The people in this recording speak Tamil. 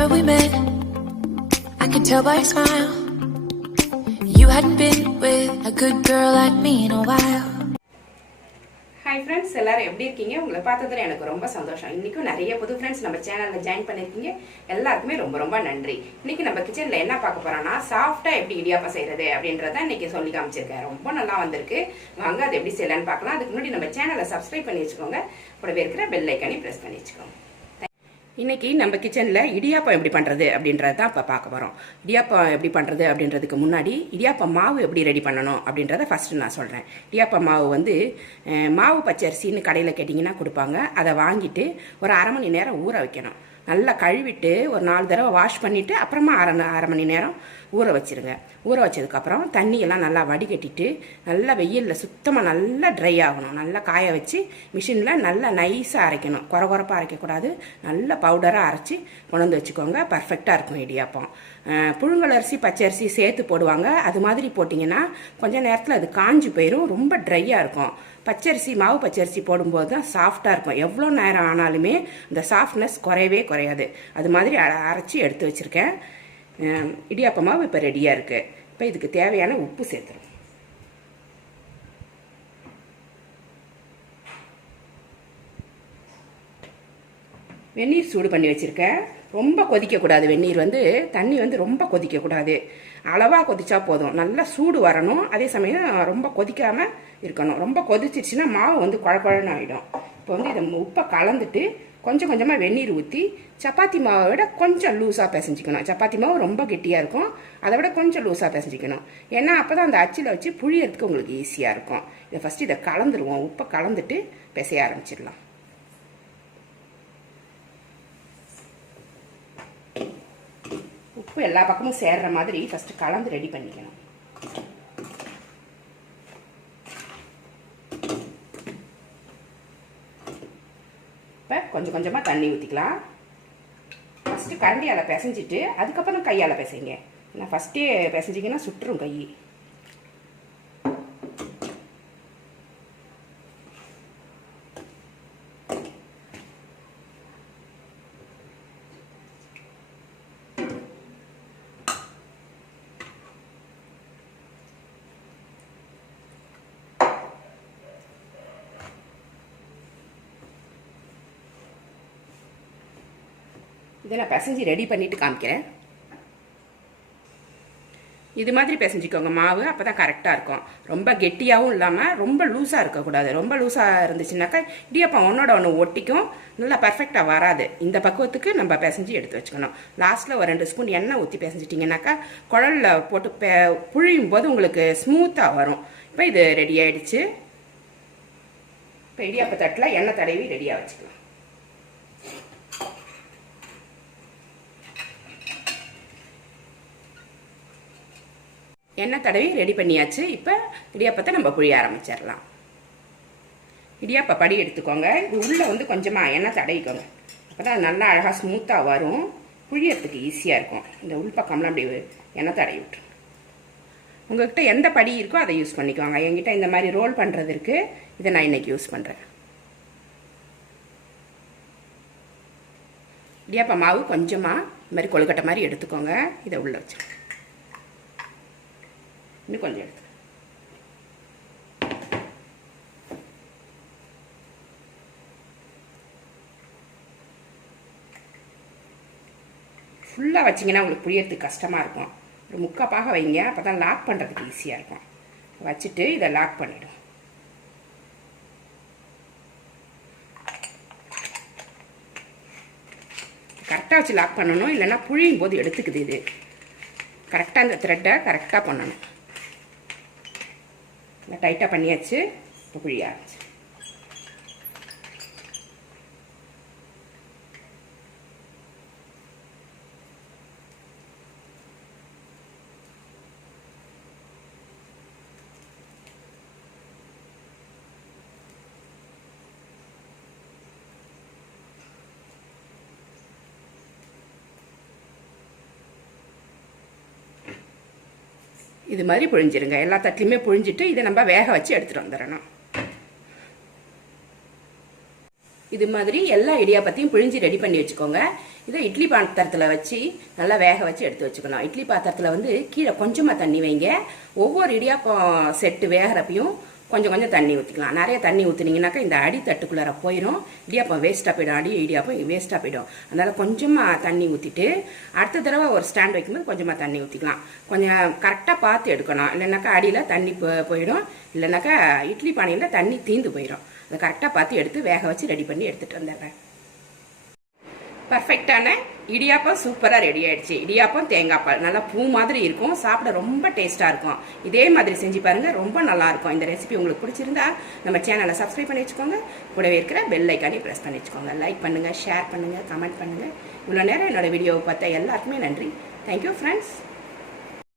Remember we met? I could tell by your smile. You hadn't been with a good girl like me in a while. Hi friends எல்லாரும் எப்படி இருக்கீங்க? உங்களை பார்த்ததுல எனக்கு ரொம்ப சந்தோஷம். இன்றைக்கும் நிறைய புது ஃப்ரெண்ட்ஸ் நம்ம சேனலில் ஜாயின் பண்ணியிருக்கீங்க எல்லாருக்குமே ரொம்ப ரொம்ப நன்றி. இன்னைக்கு நம்ம கிச்சனில் என்ன பார்க்க போகிறோம்னா சாஃப்டாக எப்படி இடியாப்பம் செய்கிறது அப்படின்றத இன்றைக்கி சொல்லி காமிச்சிருக்கேன். ரொம்ப நல்லா வந்திருக்கு. வாங்க அது எப்படி செய்யலான்னு பார்க்கலாம். அதுக்கு முன்னாடி நம்ம சேனலை சப்ஸ்கிரைப் பண்ணி வச்சுக்கோங்க. கூடவே இருக்கிற பெல் ஐக்கானே ப்ரெஸ் பண்ணி வச்சுக்கோங்க. இன்னைக்கு நம்ம கிச்சனில் இடியாப்பம் எப்படி பண்ணுறது அப்படின்றது தான் இப்போ பார்க்க போகிறோம் இடியாப்பம் எப்படி பண்ணுறது அப்படின்றதுக்கு முன்னாடி இடியாப்பம் மாவு எப்படி ரெடி பண்ணணும் அப்படின்றத ஃபஸ்ட்டு நான் சொல்கிறேன் இடியாப்பம் மாவு வந்து மாவு பச்சரிசின்னு கடையில் கேட்டிங்கன்னா கொடுப்பாங்க. அதை வாங்கிட்டு ஒரு அரை மணி நேரம் ஊற வைக்கணும். நல்லா கழுவிட்டு ஒரு நாலு தடவை வாஷ் பண்ணிவிட்டு அப்புறமா அரை அரை மணி நேரம் ஊற வச்சிருங்க. ஊற வச்சதுக்கப்புறம் தண்ணியெல்லாம் நல்லா வடிகட்டிட்டு நல்லா வெயிலில் சுத்தமாக நல்லா ட்ரை ஆகணும். நல்லா காய வச்சு மிஷினில் நல்லா நைஸாக அரைக்கணும். குறை குறப்பாக அரைக்கக்கூடாது. நல்லா பவுடராக அரைச்சி கொண்டு வச்சுக்கோங்க. பர்ஃபெக்டாக இருக்கும் இடியாப்பம் புழுங்கல் அரிசி பச்சை அரிசி சேர்த்து போடுவாங்க. அது மாதிரி போட்டிங்கன்னா கொஞ்ச நேரத்தில் அது காஞ்சி போயிடும் ரொம்ப ட்ரையாக இருக்கும். பச்சரிசி மாவு பச்சரிசி போடும்போது தான் சாஃப்டாக இருக்கும். எவ்வளோ நேரம் ஆனாலுமே இந்த சாஃப்ட்னஸ் குறையவே குறையாது. அது மாதிரி அரைச்சி எடுத்து வச்சுருக்கேன். இடியாப்பம் இடியாப்ப மாவு இப்போ ரெடியாக இருக்குது இப்போ இதுக்கு தேவையான உப்பு சேர்த்துரும் வெந்நீர் சூடு பண்ணி வச்சுருக்கேன். ரொம்ப கொதிக்கக்கூடாது. வெந்நீர் வந்து தண்ணி வந்து ரொம்ப கொதிக்கக்கூடாது. அளவாக கொதிச்சா போதும். நல்லா சூடு வரணும். அதே சமயம் ரொம்ப கொதிக்காமல் இருக்கணும். ரொம்ப கொதிச்சிருச்சுன்னா மாவு வந்து குழ குழன்னு ஆகிடும் இப்போ வந்து இதை உப்பை கலந்துட்டு கொஞ்சம் கொஞ்சமாக வெந்நீர் ஊற்றி சப்பாத்தி மாவை விட கொஞ்சம் லூஸாக பிசைஞ்சிக்கணும். சப்பாத்தி மாவு ரொம்ப கெட்டியாக இருக்கும். அதை விட கொஞ்சம் லூஸாக பிசைஞ்சிக்கணும். ஏன்னா அப்போ தான் அந்த அச்சில் வச்சு புழியறதுக்கு உங்களுக்கு ஈஸியாக இருக்கும். இதை ஃபஸ்ட்டு இதை கலந்துருவோம். உப்பை கலந்துட்டு பிசைய ஆரம்பிச்சிடலாம். உப்பு எல்லா பக்கமும் சேர்ற மாதிரி ஃபஸ்ட்டு கலந்து ரெடி பண்ணிக்கணும். இப்போ கொஞ்சம் கொஞ்சமாக தண்ணி ஊற்றிக்கலாம் ஃபஸ்ட்டு கரண்டியால் பிசைஞ்சிட்டு அதுக்கப்புறம் கையால் பிசைங்க. ஏன்னா ஃபஸ்ட்டே பிசைஞ்சிங்கன்னா சுட்டுரும் கை. இதை நான் பிசைஞ்சு ரெடி பண்ணிவிட்டு காமிக்கிறேன். இது மாதிரி பிசைஞ்சிக்கோங்க. மாவு அப்போ தான் கரெக்டாக இருக்கும். ரொம்ப கெட்டியாகவும் இல்லாமல் ரொம்ப லூஸாக இருக்கக்கூடாது. ரொம்ப லூஸாக இருந்துச்சுனாக்கா இடியப்பம் ஒன்றோட ஒன்று ஒட்டிக்கும். நல்லா பர்ஃபெக்டாக வராது. இந்த பக்குவத்துக்கு நம்ம பிசைஞ்சு எடுத்து வச்சுக்கணும். லாஸ்ட்டில் ஒரு ரெண்டு ஸ்பூன் எண்ணெய் ஊற்றி பிசைஞ்சிட்டிங்கனாக்கா குழலில் போட்டு பெ புழியும் போது உங்களுக்கு ஸ்மூத்தாக வரும். இப்போ இது ரெடி ஆகிடுச்சு இப்போ இடியாப்ப தட்டில் எண்ணெய் தடவி ரெடியாக வச்சுக்கலாம். எண்ணெய் தடவி ரெடி பண்ணியாச்சு. இப்போ இடியாப்பத்தை நம்ம புழிய ஆரம்பிச்சிடலாம். இடியாப்ப படி எடுத்துக்கோங்க. இது உள்ளே வந்து கொஞ்சமாக எண்ணெய் தடவிக்கோங்க. அப்போ தான் நல்லா அழகாக ஸ்மூத்தாக வரும். புழியறதுக்கு ஈஸியாக இருக்கும். இந்த உள்பக்கம்லாம் அப்படி எண்ணெய் தடவி விட்டுரும் உங்கள்கிட்ட எந்த படி இருக்கோ அதை யூஸ் பண்ணிக்கோங்க. என்கிட்ட இந்த மாதிரி ரோல் பண்ணுறது இருக்குது இதை நான் இன்றைக்கி யூஸ் பண்ணுறேன் இடியாப்ப மாவு கொஞ்சமாக இந்த மாதிரி கொழுக்கட்டை மாதிரி எடுத்துக்கோங்க. இதை உள்ளே வச்சுருங்க. இன்னும் கொஞ்சம் எடுத்து ஃபுல்லாக வச்சிங்கன்னா உங்களுக்கு புரியறதுக்கு கஷ்டமாக இருக்கும். ஒரு முக்காப்பாக வைங்க அப்போ தான் லாக் பண்ணுறதுக்கு ஈஸியாக இருக்கும். வச்சுட்டு இதை லாக் பண்ணிவிடும் கரெக்டாக வச்சு லாக் பண்ணணும் இல்லைன்னா புழியும் போது எடுத்துக்குது இது. கரெக்டாக அந்த த்ரெட்டை கரெக்டாக பண்ணணும். நல்லா டைட்டாக பண்ணியாச்சு. இப்போ புழிய ஆரம்பிச்சு இது மாதிரி புழிஞ்சிருங்க. எல்லா தட்டிலையுமே புழிஞ்சிட்டு இதை நம்ம வேக வச்சு எடுத்துகிட்டு வந்துடணும். இது மாதிரி எல்லா இடியாப்பத்தையும் பிழிஞ்சு ரெடி பண்ணி வச்சுக்கோங்க. இதை இட்லி பாத்திரத்தில் வச்சு நல்லா வேக வச்சு எடுத்து வச்சுக்கணும் இட்லி பாத்திரத்தில் வந்து கீழே கொஞ்சமாக தண்ணி வைங்க. ஒவ்வொரு இடியாப்பம் செட்டு வேகிறப்பையும் கொஞ்சம் கொஞ்சம் தண்ணி ஊற்றிக்கலாம் நிறைய தண்ணி ஊற்றுனீங்கன்னாக்கா இந்த அடி தட்டுக்குள்ளார போயிடும் இடியாப்பம் வேஸ்ட்டாக போயிடும். அடி இடியாப்பம் வேஸ்ட்டாக போயிடும். அதனால் கொஞ்சமாக தண்ணி ஊற்றிட்டு அடுத்த தடவை ஒரு ஸ்டாண்ட் வைக்கும்போது கொஞ்சமாக தண்ணி ஊற்றிக்கலாம் கொஞ்சம் கரெக்டாக பார்த்து எடுக்கணும். இல்லைனாக்கா அடியில் தண்ணி போயிடும். இல்லைனாக்கா இட்லி பானையில் தண்ணி தீந்து போயிடும் அதை கரெக்டாக பார்த்து எடுத்து வேக வச்சு ரெடி பண்ணி எடுத்துகிட்டு வந்துடுறேன். பர்ஃபெக்டான இடியாப்பம் சூப்பராக ரெடி ஆயிடுச்சு. இடியாப்பம் தேங்காய் பால். நல்லா பூ மாதிரி இருக்கும். சாப்பிட ரொம்ப டேஸ்ட்டாக இருக்கும். இதே மாதிரி செஞ்சு பாருங்கள் ரொம்ப நல்லாயிருக்கும் இந்த ரெசிபி உங்களுக்கு பிடிச்சிருந்தா நம்ம சேனலை சப்ஸ்கிரைப் பண்ணி வச்சுக்கோங்க. கூடவே இருக்கிற பெல் ஐக்கானே ப்ரெஸ் பண்ணி வச்சுக்கோங்க. லைக் பண்ணுங்கள் ஷேர் பண்ணுங்கள் கமெண்ட் பண்ணுங்கள் இவ்வளோ நேரம் என்னோட வீடியோவை பார்த்தா எல்லாருக்குமே நன்றி. Thank you friends